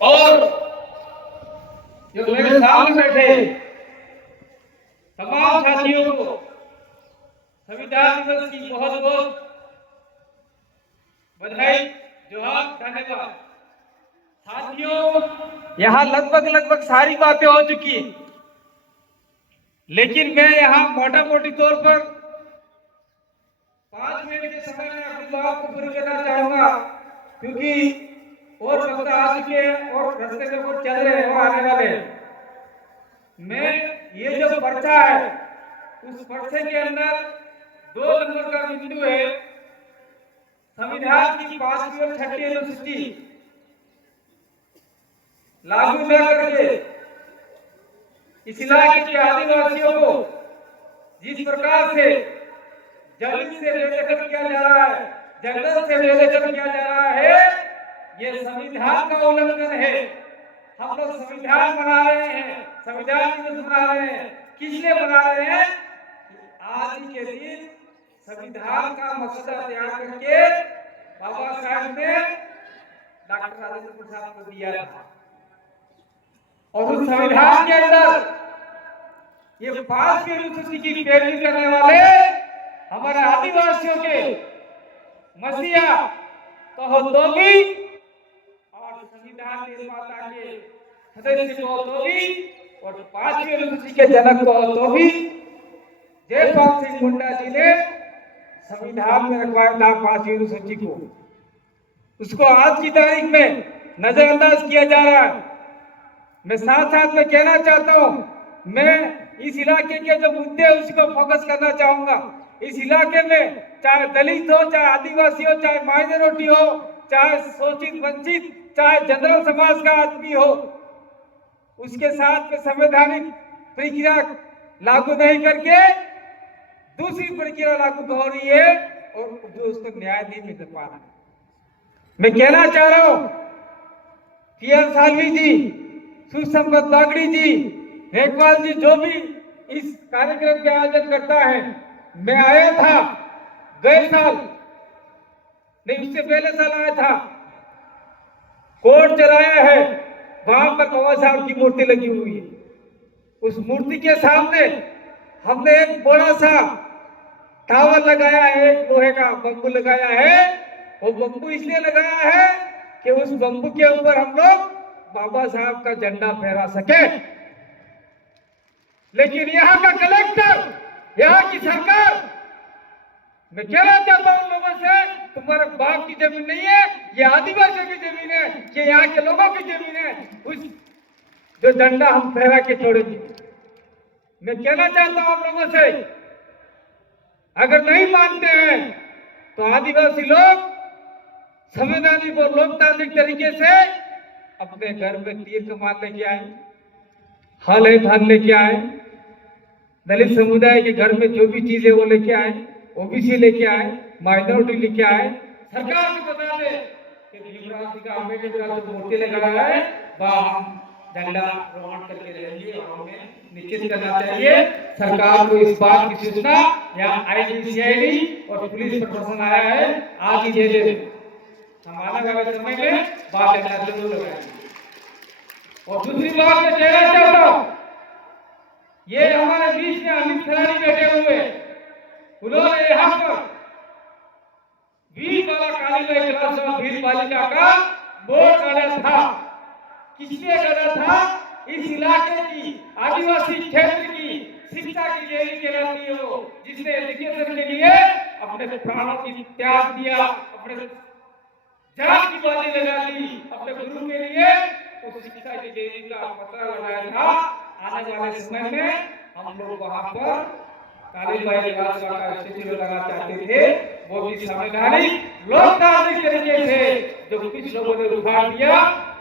और जो मेरे सामने बैठे तमाम साथियों को संविधान दिवस की बहुत बहुत बधाई, जोहार, धन्यवाद। साथियों, यहाँ लगभग सारी बातें हो चुकी है, लेकिन मैं यहाँ मोटा मोटी तौर पर 5 मिनट के समय में अपनी बात को पूरी करना चाहूंगा, क्योंकि और वक्त आ चुके हैं और रास्ते में वो चल रहे हैं और आने वाले हैं। मैं ये जो पर्चा है, उस पर्चे के अंदर 2 नंबर का बिंदु है, संविधान की 5वीं और 6वीं अनुसूची लागू न करके इस इलाके के आदिवासियों को जिस प्रकार से जमीन से बेदखल किया जा रहा है, जंगल से बेदखल किया जा रहा है, ये संविधान का उल्लंघन है। हम लोग संविधान बना रहे हैं, संविधान दिवस बना रहे हैं, किस लिए बना रहे हैं? आज के दिन संविधान का मसौदा तैयार करके बाबा साहब ने डॉक्टर राजेंद्र प्रसाद को दिया था, और उस संविधान के अंदर ये 5वीं अनुसूची की पैरवी करने वाले हमारे आदिवासियों के मसीहा कहो तो भी और संविधान निर्माता के सदस्य कहो तो भी और 5वीं अनुसूची के जनक कहो तो भी जयपाल सिंह मुंडा जी ने संविधान में रखवाया था 5वीं अनुसूची को। उसको आज की तारीख में नजरअंदाज किया जा रहा है। मैं साथ साथ में कहना चाहता हूं, मैं इस इलाके के जो मुद्दे हैं उसको फोकस करना चाहूंगा। इस इलाके में चाहे दलित हो, चाहे आदिवासी हो, चाहे माइनॉरिटी हो, चाहे शोषित वंचित, चाहे जनरल समाज का आदमी हो, उसके साथ में संवैधानिक प्रक्रिया लागू नहीं करके दूसरी प्रक्रिया लागू हो रही है और जो उसको न्याय नहीं मिल पा रहा है। मैं कहना चाह रहा हूं, टी.आर. सालवी जी, सुसंपत बागड़ी जी, रेखवाल जी, जो भी इस कार्यक्रम के आयोजन करता है, मैं आया था गए साल, नहीं उससे पहले साल आया था, कोर्ट चलाया है, वहां पर बाबा साहब की मूर्ति लगी हुई है। उस मूर्ति के सामने हमने एक बड़ा सा टावर लगाया है, एक लोहे का बम्बू लगाया है। वो बम्बू इसलिए लगाया है कि उस बम्बू के ऊपर हम लोग बाबा साहब का झंडा फहरा सके। लेकिन यहाँ का कलेक्टर, यहाँ की सरकार, मैं कहना चाहता हूं लोगों से, तुम्हारे बाप की जमीन नहीं है, ये आदिवासियों की जमीन है, ये यहाँ के लोगों की जमीन है। उस जो झंडा हम फहरा के छोड़ेंगे। मैं कहना चाहता हूं आप लोगों से, अगर नहीं मानते हैं तो आदिवासी लोग संवैधानिक और लोकतांत्रिक तरीके से अपने घर में तीर कमान लेके आए, हल थाल लेके आए, दलित समुदाय के घर में जो भी चीजें वो लेके आए, ओबीसी लेके आए, माइनॉरिटी लेके आए। सरकार को बता दे कि भीमराव जी का अम्बेडकर का जो मूर्ति लगाया है वह हम झंडा रोहण करके रहेंगे और हमें निश्चित करना चाहिए। सरकार को इस बात की सूचना यहाँ आईजी, सीआईडी और पुलिस प्रशासन आया है, आज ही दे दे। हम आने वाले समय में बात करना जरूर लगाएंगे। और दूसरी बात मैं कहना चाहता हूं, ये हमारे बीच में अमित खिलाड़ी बैठे हुए, उन्होंने यहाँ पर वीर बाला कालीबाई क्लास और वीर बालिका का बोर्ड गाड़ा था। किसने गाड़ा था? इस इलाके की आदिवासी क्षेत्र की शिक्षा की देवी कहलाती हो, जिसने एजुकेशन के लिए अपने प्राणों की त्याग दिया, अपने जान की बाजी लगा दी अपने गुरु के लिए। उस शिक्षा की देवी का पता लगाया था। आने वाले समय में हम लोग वहां पर कालीबाई क्लास का स्टेचू लगाना चाहते थे, वो भी संवैधानिक लोकतांत्रिक तरीके से, जो कुछ लोगों ने उखाड़ दिया।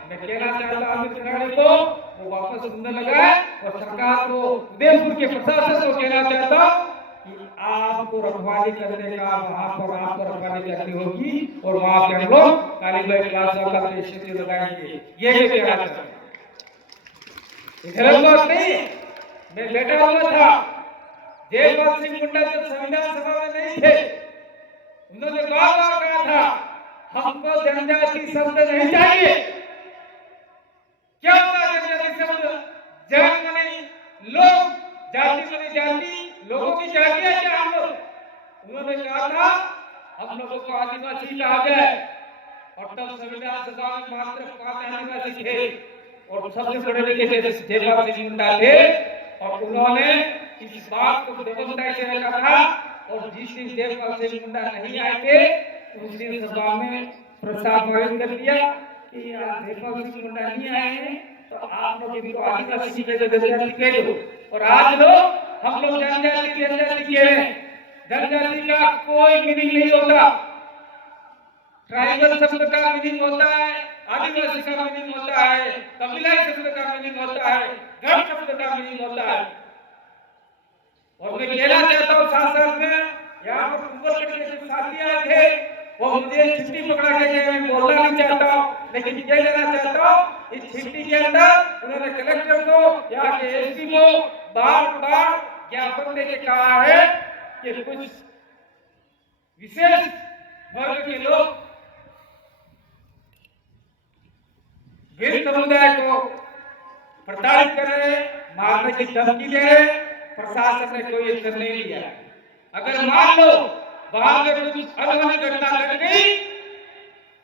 मैं कहना चाहता हूं अमित को वो वापस सुंदर लगाए और सरकार को, उदयपुर के प्रशासन को कहना चाहता हूं कि आपको रखवाली करने का, वहां पर आपको रखवाली करनी होगी और वहां पे हम लोग कालीबाई क्लास का स्टेचू लगाएंगे। ये मैं कहना चाहता हूं, गलत बात नहीं। मैं बैठा हुआ था, जयपाल सिंह मुंडा जब संविधान सभा में नहीं थे, उन्होंने बार बार कहा था हमको जनजाति शब्द नहीं चाहिए, उन्होंने कहा था हम लोगों को आदिवासी कहा जाए, और तब संविधान सभा में मात्र 5 आदिवासी थे और सबसे बड़े लिखे थे जयपाल सिंह मुंडा थे, और उन्होंने इस बात को प्रबंधन से रखा था। और जिस दिन जयपाल सिंह मुंडा नहीं आए थे उस दिन सभा में प्रस्ताव पारित कर दिया कि जयपाल सिंह मुंडा नहीं आए हैं तो आप लोग इनको आदिवासी जनजाति कह दो। और आज लोग हम लोग जनजाति कह रहे हैं। जनजाति का कोई मीनिंग नहीं होता। ट्राइबल शब्द का मीनिंग होता है, आदिवासी का मीनिंग होता है, कबीलाई शब्द का मीनिंग होता है, गढ़ शब्द का मीनिंग होता है। और मैं कहना चाहता हूँ साथ में यहाँ पर कुंभलगढ़ के जो साथी आए थे वो मुझे छुट्टी पकड़ा के मैं बोलना नहीं चाहता हूँ, लेकिन कह देना चाहता हूँ इस छुट्टी के अंदर उन्होंने कलेक्टर को यहाँ के एसपी को बार-बार ज्ञापन देके कहा है कि कुछ विशेष वर्ग के लोग वीर समुदाय को प्रताड़ित कर रहे, मारने की धमकी दे रहे, प्रशासन ने कोई एक्शन नहीं लिया। अगर मान लो वहां में कुछ अनहोनी घटना घट गई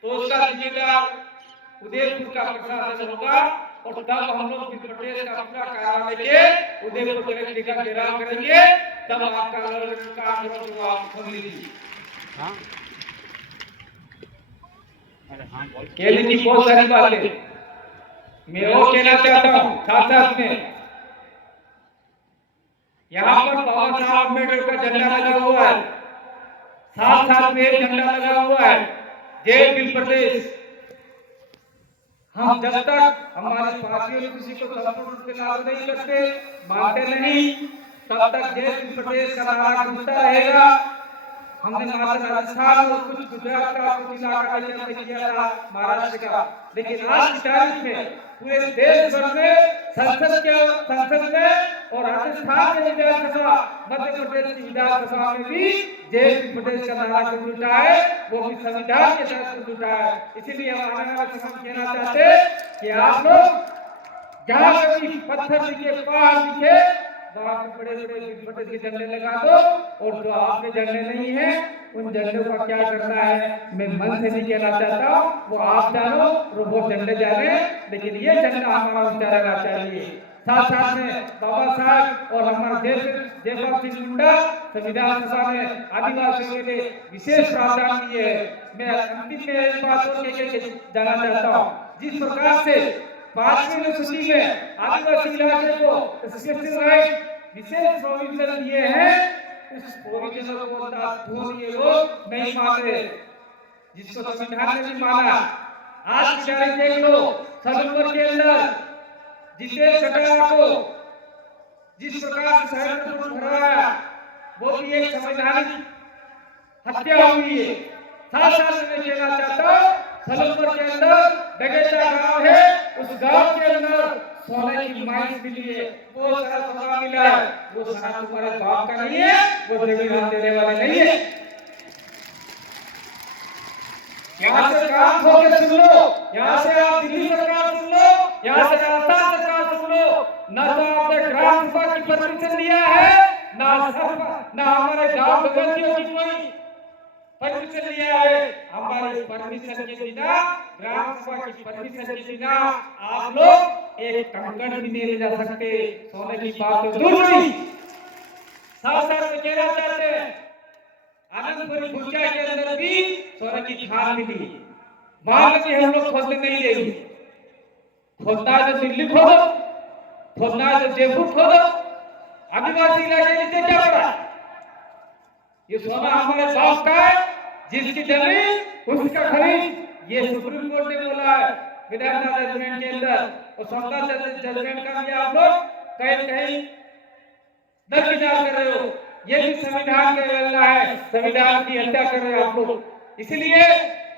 तो उसका जिम्मेदार उदयपुर का प्रशासन होगा, और तब हम लोग प्रदेश का पूरा कार्यालय लेके उदयपुर कलेक्टर का घेराव करेंगे, तब आपका आंदोलन आप खोल लीजिए। कहने की बहुत सारी बातें मैं वो कहना चाहता हूँ साथ साथ में यहाँ पर बाबा साहब अम्बेडकर का झंडा लगा हुआ है, साथ साथ में एक झंडा लगा हुआ है जय भीम प्रदेश। हम जब तक हमारे पार्टियों किसी को संपूर्ण रूप से लागू नहीं करते, मानते नहीं, तब तक जय भीम प्रदेश का नारा गूंजता रहेगा। हमने मात्र राजस्थान और कुछ गुजरात का कुछ इलाका किया था, महाराष्ट्र का, लेकिन आज की तारीख में पूरे देश भर में संसद में और राजस्थान के विधानसभा, मध्य प्रदेश की विधानसभा में भी जय भीम प्रदेश का नारा गूंज उठा है, वो भी संविधान के तहत गूंज उठा है। इसीलिए हम आने वाले समय कहना चाहते हैं कि आप लोग जहाँ कभी पत्थर दिखे, पहाड़ दिखे, वहाँ पे बड़े-बड़े भीम प्रदेश के झंडे लगा दो, और जो आपके झंडे नहीं है उन झंडों का क्या करना है मैं मन से नहीं कहना चाहता हूँ, वो आप जानो और वो झंडे जाने, लेकिन ये झंडा हमारा ऊंचा रहना चाहिए। साथ साथ में बाबा साहब और हमारा जयपाल सिंह मुंडा संविधान सभा में आदिवासियों के लिए विशेष प्रावधान दिए है। मैं अंतिम में एक बात और कहकर जाना चाहता हूँ, जिस प्रकार से 5वीं अनुसूची में आदिवासी इलाके को स्पेशल राइट विशेष प्रोविजन दिए हैं, उस प्रोविजन को धूल ये लोग नहीं मान रहे, जिसको संविधान ने भी माना। आज की तारीख देख लो, सदन के अंदर जितेश चटाया को जिस प्रकार से शहर में भराया, वो भी एक संवैधानिक हत्या हुई है। साथ साथ में कहना चाहता हूँ, सलमपुर के अंदर डगेटा गांव है, उस गांव के अंदर सोने की माइंस मिली है, वो सारा सोना मिला है, वो सोना तुम्हारे बाप का नहीं है, वो जमीन हम देने वाले नहीं है। यहाँ से काम होकर सुन लो, यहाँ से आप दिल्ली सरकार सुन लो, यहाँ से राजस्थान सरकार सुन लो, न तो आपने ग्राम सभा की परमिशन लिया है, न हमारे गांव बगलियों की कोई परमिशन लिया है। हमारे परमिशन के बिना, ग्राम सभा की परमिशन के बिना आप लोग एक कंकड़ भी नहीं ले जा सकते। सोने की बात तो दूर रही। साथ साथ में कहना चाहते हैं, आनंदपुरी भुजिया के अंदर भी सोने की खान मिली, वहां भी हम लोग खोदने नहीं देंगे। खोदना है तो दिल्ली खोदो, खोदना है तो जयपुर खोदो, आदिवासी इलाके नीचे क्या पड़ा? ये सोना हमारे बाप का है, जिसकी जमीन उसका खरीद, ये सुप्रीम कोर्ट ने बोला है विधानसभा जजमेंट के अंदर, और समता जजमेंट का भी आप लोग कहीं कहीं दरकिनार कर रहे हो। ये भी संविधान के उल्लंघन है, संविधान की हत्या कर रहे हो आप लोग। इसलिए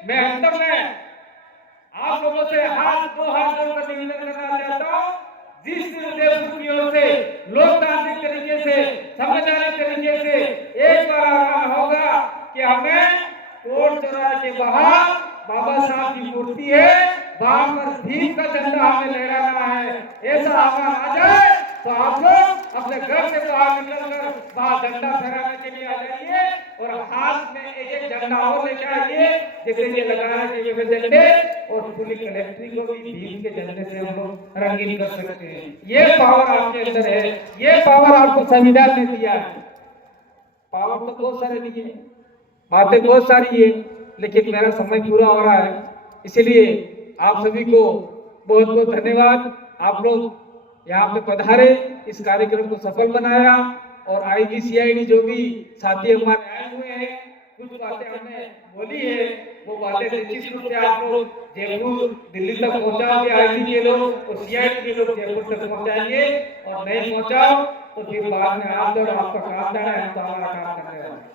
मैं अंत में आप लोगों से दो हाथ जोड़कर निवेदन करना चाहता हूँ, जिस दिन उदयपुर की ओर से लोकतांत्रिक तरीके से, संवैधानिक तरीके से एक बार आह्वान होगा कि हमें कोर्ट चौराहे के बाहर बाबा साहब की मूर्ति है, वहां पर भीम का झंडा हमें लहराना है, ऐसा आह्वान आ जाए तो आप लोग अपने घर से बाहर निकलकर वहां झंडा फहराने के लिए आ जाइए। और हाथ में एक एक झंडा और लेके आइए, जैसे ये लगा है ये झंडे, और पूरी कलेक्ट्री को भी भीम के झंडे से हम लोग रंगीन कर सकते हैं। ये पावर आपके अंदर है, ये पावर आपको संविधान ने दिया है। पावर तो बहुत सारे दिए, बातें बहुत सारी है, लेकिन मेरा समय पूरा हो रहा है, इसलिए आप सभी को बहुत बहुत धन्यवाद। आप लोग यहाँ पे पधारे, इस कार्यक्रम को सफल बनाया, और IGCID जो भी साथी हमारे आए हुए हैं, कुछ बातें हमने बोली है, वो बातें निश्चित रूप से आप लोग जयपुर दिल्ली तक पहुंचाओगे, IG के लोग और CID के लोग जयपुर तक पहुंचाएंगे, और नहीं पहुंचाओ तो फिर बाद में आप लोग आपका काम करना है, हम तो हमारा काम करने वाले हैं।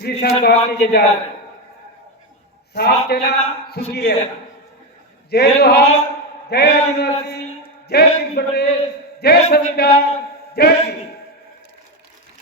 श्री सरकार की जय, साफ रहना, सुखी रहना। जय जोहार, जय आदिवासी, जय सिंह पटेल, जय संविधान, जय श्री